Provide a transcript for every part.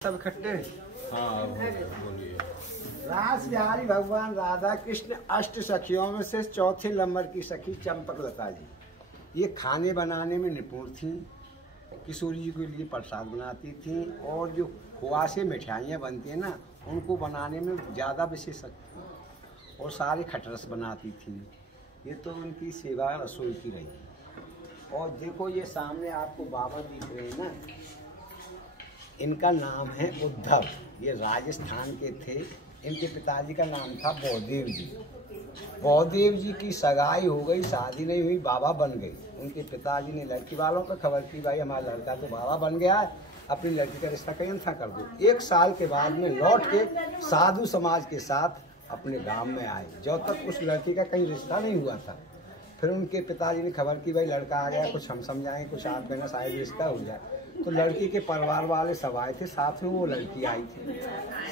सब इकट्ठे। हाँ बोलिए। रास बिहारी भगवान राधा कृष्ण अष्ट सखियों में से चौथे नंबर की सखी चंपकलता जी, ये खाने बनाने में निपुण थी। किशोरी जी के लिए प्रसाद बनाती थी और जो खोआ से मिठाइयाँ बनती हैं ना, उनको बनाने में ज़्यादा विशेषज्ञ थी और सारे खटरस बनाती थी। ये तो उनकी सेवा रसोई की रही। और देखो ये सामने आपको बाबा दिख रहे हैं ना, इनका नाम है उद्धव। ये राजस्थान के थे। इनके पिताजी का नाम था बौदेव जी। बौदेव जी की सगाई हो गई, शादी नहीं हुई, बाबा बन गई। उनके पिताजी ने लड़की वालों को खबर की, भाई हमारा लड़का तो बाबा बन गया है, अपनी लड़की का रिश्ता कैंसिल कर दो। 1 साल के बाद में लौट के साधु समाज के साथ अपने गांव में आए। जब तक उस लड़की का कहीं रिश्ता नहीं हुआ था, फिर उनके पिताजी ने खबर की, भाई लड़का आ गया, कुछ हम समझाएंगे, कुछ आप कहना शायद रिश्ता हो जाए। तो लड़की के परिवार वाले सब आए थे, साथ में वो लड़की आई थी।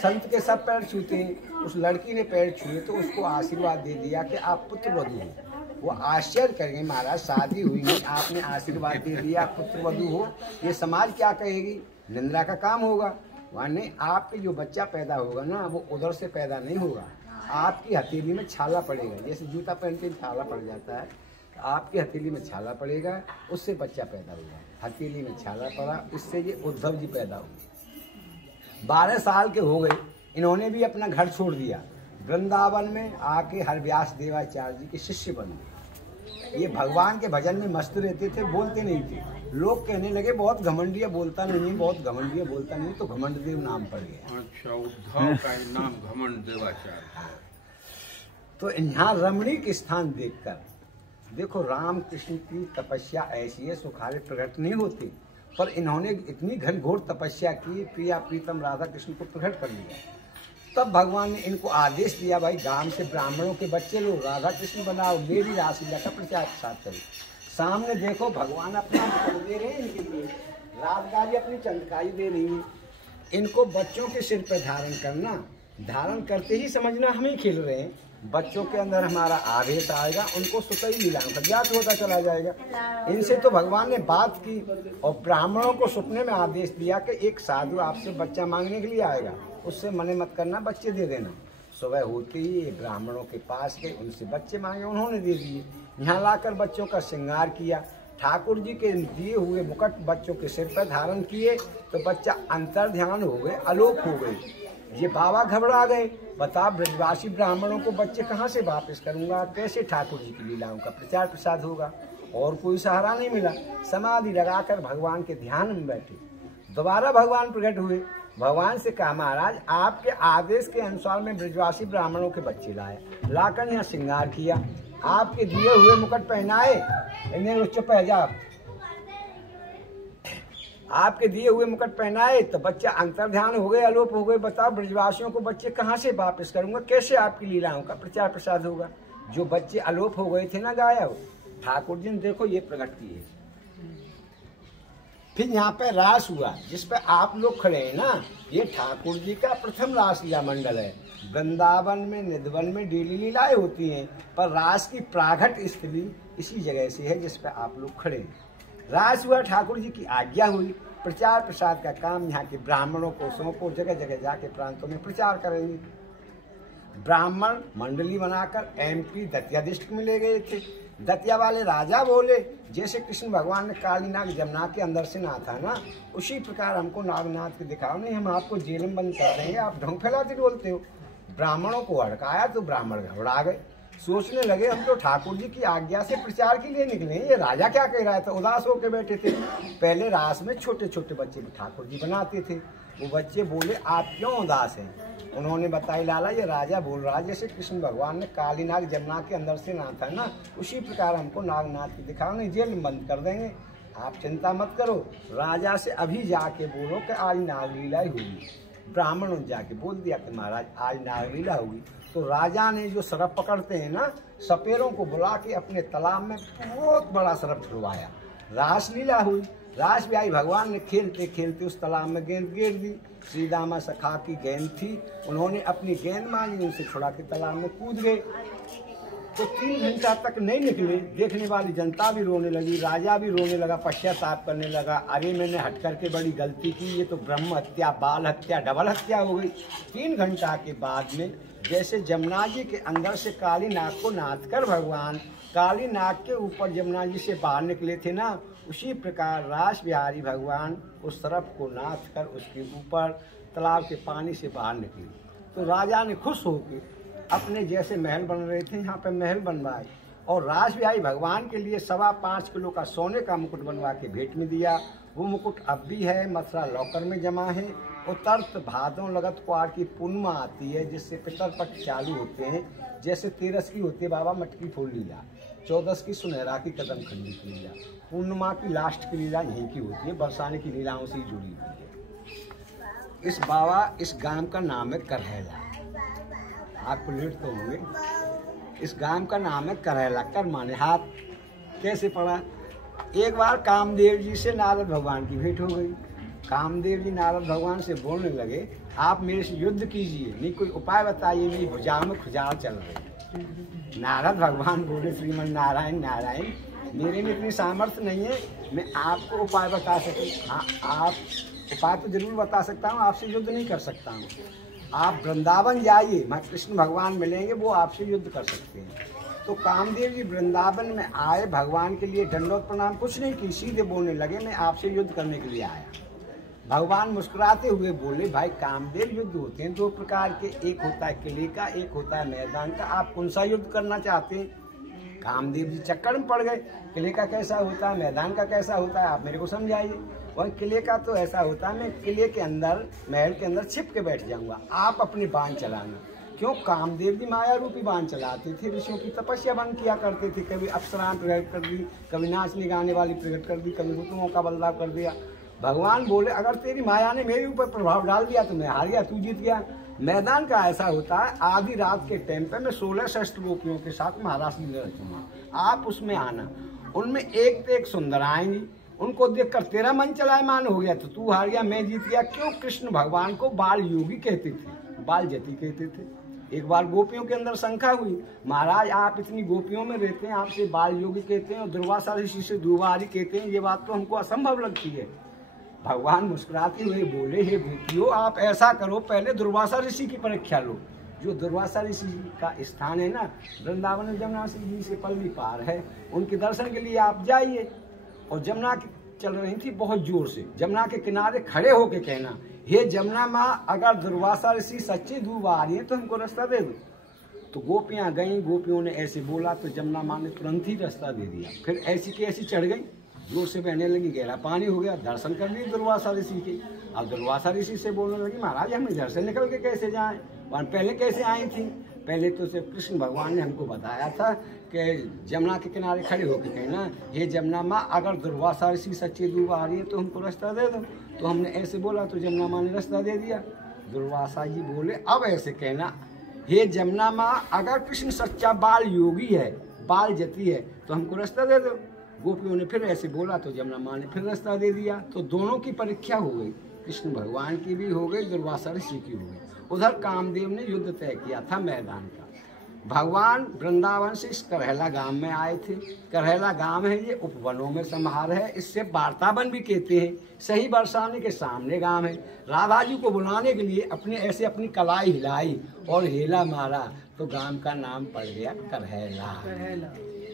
संत के सब पैर छूते, उस लड़की ने पैर छुए तो उसको आशीर्वाद दे दिया कि आप पुत्र वधू हो। वो आश्चर्य करेंगे, महाराज शादी हुई नहीं, आपने आशीर्वाद दे दिया पुत्र वधू हो, ये समाज क्या कहेगी, निंदा का काम होगा। माने आपके जो बच्चा पैदा होगा ना, वो उधर से पैदा नहीं होगा, आपकी हथेली में छाला पड़ेगा। जैसे जूता पहन के छाला पड़ जाता है, आपकी हथेली में छाला पड़ेगा, उससे बच्चा पैदा होगा। हथेली में छाला पड़ा, इससे ये उद्धव जी पैदा हुए। 12 साल के हो गए, इन्होंने भी अपना घर छोड़ दिया, वृंदावन में आके हरव्यास देवाचार्य जी के शिष्य बन गए। ये भगवान के भजन में मस्त रहते थे, बोलते नहीं थे। लोग कहने लगे बहुत घमंडी है, बोलता नहीं, बहुत घमंडी है, बोलता नहीं, तो घमंड देव नाम पड़ गया। अच्छा, उद्धव का नाम घमंड देवाचार्य। तो यहाँ रमणीक स्थान देखकर देखो, राम कृष्ण की तपस्या ऐसी है, सुखाले प्रकट नहीं होती, पर इन्होंने इतनी घनघोर तपस्या की, प्रिया प्रीतम राधा कृष्ण को प्रकट कर लिया। तब भगवान ने इनको आदेश दिया, भाई गांव से ब्राह्मणों के बच्चे लोग राधा कृष्ण बनाओ, मेरी रासलीला का प्रचार प्रसार करो। सामने देखो भगवान अपना दे रहे हैं इनके लिए, राजगारी अपनी चंदकारी दे रही है। इनको बच्चों के सिर पर धारण करना, धारण करते ही समझना हम ही खेल रहे हैं। बच्चों के अंदर हमारा आवेश आएगा, उनको सुतई लीलाओं का ज्ञात होता चला जाएगा। इनसे तो भगवान ने बात की और ब्राह्मणों को सपने में आदेश दिया कि एक साधु आपसे बच्चा मांगने के लिए आएगा, उससे मने मत करना, बच्चे दे देना। सुबह होते ही ये ब्राह्मणों के पास गए, उनसे बच्चे मांगे, उन्होंने दे दिए। यहाँ लाकर बच्चों का श्रृंगार किया, ठाकुर जी के दिए हुए मुकुट बच्चों के सिर पर धारण किए, तो बच्चा अंतर ध्यान हो गए, अलोप हो गए। ये बाबा घबरा गए, बता ब्रजवासी ब्राह्मणों को बच्चे कहाँ से वापस करूँगा, कैसे ठाकुर जी की लीलाओं का प्रचार प्रसार होगा। और कोई सहारा नहीं मिला, समाधि लगाकर भगवान के ध्यान में बैठे। दोबारा भगवान प्रकट हुए, भगवान से कहा, महाराज आपके आदेश के अनुसार मैं ब्रजवासी ब्राह्मणों के बच्चे लाए, लाकर यहाँ श्रृंगार किया, आपके दिए हुए मुकुट पहनाए, इन्हें चुप है जा, आपके दिए हुए मुकुट पहनाए, तो बच्चा अंतर ध्यान हो गए, अलोप हो गए। बताओ ब्रजवासियों को बच्चे कहाँ से वापस करूंगा, कैसे आपकी लीलाओं का प्रचार प्रसार होगा। जो बच्चे अलोप हो गए थे ना गायब, ठाकुर जी ने देखो ये प्रकट किए। फिर यहाँ पे रास हुआ, जिस पे आप लोग खड़े हैं ना, ये ठाकुर जी का प्रथम रास लीला मंडल है। वृंदावन में निधवन में डेली लीलाएं होती हैं, पर रास की प्रागट स्थली इसी जगह से है जिस पे आप लोग खड़े हैं। रास हुआ, ठाकुर जी की आज्ञा हुई, प्रचार प्रसार का काम यहाँ के ब्राह्मणों को सौंपो, जगह जगह जाके प्रांतों में प्रचार करेंगे। ब्राह्मण मंडली बनाकर MP दतिया डिस्ट्रिक्ट में ले गए थे। दतिया वाले राजा बोले, जैसे कृष्ण भगवान ने कालीनाग जमुना के अंदर से ना था ना, उसी प्रकार हमको नागनाथ के दिखाओ, नहीं हम आपको जेल में बंद कर देंगे, आप ढंग फैलाते बोलते हो। ब्राह्मणों को हड़काया तो ब्राह्मण घबरा गए, सोचने लगे हम तो ठाकुर जी की आज्ञा से प्रचार के लिए निकले, ये राजा क्या कह रहा था, उदास होकर बैठे थे। पहले रास में छोटे छोटे बच्चे ठाकुर जी बनाते थे, वो बच्चे बोले आप क्यों उदास हैं। उन्होंने बताया, लाला ये राजा बोल रहा है, जैसे कृष्ण भगवान ने कालीनाग जमुना के अंदर से ना था ना, उसी प्रकार हमको नागनाथ की दिखाओ, नहीं जेल में बंद कर देंगे, आप चिंता मत करो। राजा से अभी जाके बोलो कि आज नागलीला हुई। ब्राह्मणों ने जाके बोल दिया कि महाराज आज नागलीला हुई। तो राजा ने जो सरप पकड़ते हैं ना, सपेरों को बुला के अपने तालाब में बहुत बड़ा सरप छुड़वाया, रासलीला हुई। रास बिहारी भगवान ने खेलते खेलते उस तालाब में गेंद गिर दी। श्री दामा सखा की गेंद थी, उन्होंने अपनी गेंद मांगी, उनसे छुड़ा के तालाब में कूद गए। तो 3 घंटा तक नहीं निकले। देखने वाली जनता भी रोने लगी, राजा भी रोने लगा, पश्चाताप करने लगा, अरे मैंने हट करके बड़ी गलती की, ये तो ब्रह्म हत्या, बाल हत्या, डबल हत्या हो गई। 3 घंटा के बाद में जैसे जमुना जी के अंदर से काली नाग को नाथ कर भगवान काली नाग के ऊपर जमुना जी से बाहर निकले थे ना, उसी प्रकार रास बिहारी भगवान उस तरफ को नाथ कर उसके ऊपर तालाब के पानी से बाहर निकले। तो राजा ने खुश होकर अपने जैसे महल बन रहे थे यहाँ पे महल बनवाए और रास बिहारी भगवान के लिए 5.25 किलो का सोने का मुकुट बनवा के भेंट में दिया। वो मुकुट अब भी है, मथुरा लॉकर में जमा है। उतर्त भादों लगत क्वार की पूर्णिमा आती है जिससे पितरपक्ष चालू होते हैं। जैसे 13 की होती है बाबा मटकी फोड़ लीला, 14 की सुनहरा की कदम खंडी की लीला, पूर्णिमा की लास्ट की लीला यहीं की होती है, बरसाने की लीलाओं से जुड़ी हुई है। इस बाबा इस गांव का नाम है करहैला, आपको लेट तो होंगे। इस गांव का नाम है करहैला, कर माने हाथ। कैसे पड़ा? एक बार कामदेव जी से नारद भगवान की भेंट हो गई। कामदेव जी नारद भगवान से बोलने लगे, आप मेरे से युद्ध कीजिए, नहीं कोई उपाय बताइए, मेरी भुजाओं में खुजाल चल रही। नारद भगवान बोले, श्रीमन नारायण नारायण, मेरे में इतनी सामर्थ्य नहीं है मैं आपको उपाय बता सकूं। हाँ, आप उपाय तो जरूर बता सकता हूँ, आपसे युद्ध नहीं कर सकता हूँ। आप वृंदावन जाइए, मैं कृष्ण भगवान मिलेंगे, वो आपसे युद्ध कर सकते हैं। तो कामदेव जी वृंदावन में आए, भगवान के लिए दंडवत प्रणाम कुछ नहीं की, सीधे बोलने लगे, मैं आपसे युद्ध करने के लिए आया। भगवान मुस्कुराते हुए बोले, भाई कामदेव युद्ध होते हैं 2 प्रकार के, एक होता है किले का, एक होता है मैदान का, आप कौन सा युद्ध करना चाहते हैं? कामदेव जी चक्कर में पड़ गए, किले का कैसा होता है, मैदान का कैसा होता है, आप मेरे को समझाइए। और किले का तो ऐसा होता है, मैं किले के अंदर महल के अंदर छिप के बैठ जाऊंगा, आप अपनी बाण चलाना। क्यों? कामदेव जी माया रूपी बाण चलाते थे, ऋषियों की तपस्या बन किया करते थे, कभी अप्सराएं प्रकट कर दी, कभी नाचने गाने वाली प्रकट कर दी, कभी ऋतुओं का बदलाव कर दिया। भगवान बोले, अगर तेरी माया ने मेरे ऊपर प्रभाव डाल दिया तो मैं हार गया, तू जीत गया। मैदान का ऐसा होता है, आधी रात के टाइम पे मैं 16 शस्त्र गोपियों के साथ महाराज लीला रचूंगा, आप उसमें आना। उनमें एक पे एक सुंदर आएंगी, उनको देखकर तेरा मन चलायमान हो गया तो तू हार गया, मैं जीत गया। क्यों? कृष्ण भगवान को बाल योगी कहते थे, बाल जति कहते थे। एक बार गोपियों के अंदर शंका हुई, महाराज आप इतनी गोपियों में रहते हैं, आपसे बाल योगी कहते हैं और दुर्वासा ऋषि से दुर्वारी कहते हैं, ये बात तो हमको असंभव लगती है। भगवान मुस्कुराते हुए बोले, हे गोपियों, आप ऐसा करो, पहले दुर्वासा ऋषि की परीक्षा लो। जो दुर्वासा ऋषि का स्थान है ना, वृंदावन में जमुना जी से पल्ली पार है, उनके दर्शन के लिए आप जाइए। और जमुना चल रही थी बहुत जोर से, जमुना के किनारे खड़े होके कहना, हे जमुना माँ, अगर दुर्वासा ऋषि सच्चे दूब आ रही है तो हमको रास्ता दे दो। तो गोपियाँ गईं, गोपियों ने ऐसे बोला तो जमुना माँ ने तुरंत ही रास्ता दे दिया। फिर ऐसी की ऐसी चढ़ गई, जोर से बहने लगी, गहरा पानी हो गया, दर्शन कर लिए दुर्वासा ऋषि के। अब दुर्वासा ऋषि से बोलने लगी, महाराज हम इधर से निकल के कैसे जाएं, वहाँ पहले कैसे आई थी? पहले तो सिर्फ कृष्ण भगवान ने हमको बताया था कि जमुना के किनारे खड़े होकर कहना, हे जमुना माँ, अगर दुर्वासा ऋषि सच्चे दूब आ रही है तो हमको रास्ता दे दो। तो हमने ऐसे बोला तो जमुना माँ ने रास्ता दे दिया। दुर्वासा जी बोले, अब ऐसे कहना, हे जमुना माँ, अगर कृष्ण सच्चा बाल योगी है, बाल जति है, तो हमको रास्ता दे दो। गोपियों ने फिर ऐसे बोला तो जमुना माँ ने फिर रास्ता दे दिया। तो दोनों की परीक्षा हो गई, कृष्ण भगवान की भी हो गई, दुर्वासा ऋषि की हो गई। उधर कामदेव ने युद्ध तय किया था मैदान का। भगवान वृंदावन से इस करहैला गांव में आए थे। करहैला गांव है, ये उपवनों में समार है, इससे वार्तावन भी कहते हैं। सही बरसाने के सामने गांव है। राधा जी को बुलाने के लिए अपने ऐसे अपनी कलाई हिलाई और हेला मारा तो गांव का नाम पड़ गया करहैला।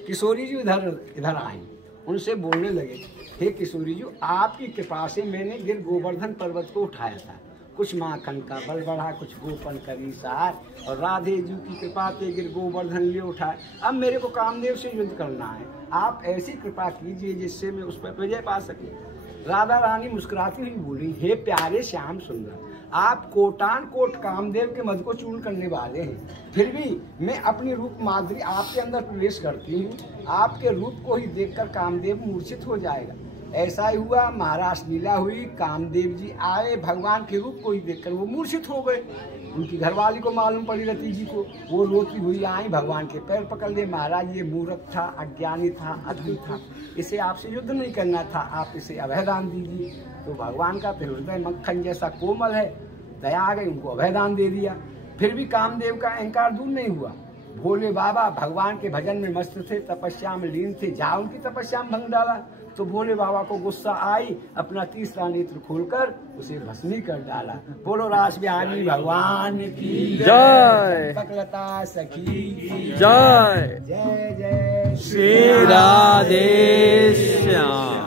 किशोरी जी इधर आए, उनसे बोलने लगे, हे किशोरी जी, आपकी कृपा से मैंने गिर गोवर्धन पर्वत को उठाया था, कुछ माखन का बल बढ़ा, कुछ गोपन करी सार, और राधे जी की कृपा से गिर गोवर्धन लिए उठाए। अब मेरे को कामदेव से युद्ध करना है, आप ऐसी कृपा कीजिए जिससे मैं उस पर विजय पा सके। राधा रानी मुस्कुराती हुई बोली, हे प्यारे श्याम सुंदर, आप कोटान कोट कामदेव के मद को चूर्ण करने वाले हैं, फिर भी मैं अपनी रूप माधुरी आपके अंदर प्रवेश करती हूँ, आपके रूप को ही देखकर कामदेव मूर्छित हो जाएगा। ऐसा ही हुआ, महाराज लीला हुई, कामदेव जी आए, भगवान के रूप को ही देखकर वो मूर्छित हो गए। उनकी घरवाली को मालूम पड़ी, रति जी को, वो रोती हुई आई, भगवान के पैर पकड़ लिए, महाराज ये मूर्ख था, अज्ञानी था, अद्भुत था, इसे आपसे युद्ध नहीं करना था, आप इसे अभयदान दीजिए। तो भगवान का फिर हृदय मक्खन जैसा कोमल है, दया आ गई, उनको अभयदान दे दिया। फिर भी कामदेव का अहंकार दूर नहीं हुआ। भोले बाबा भगवान के भजन में मस्त थे, तपस्या में लीन थे। जहाँ उनकी तपस्या में भंग डाला तो भोले बाबा को गुस्सा आई, अपना तीसरा नेत्र खोलकर उसे भस्मी कर डाला। बोलो रास बिहारी भगवान की जय, चंपकलता सखी की जय, जय जय श्री राधे श्याम।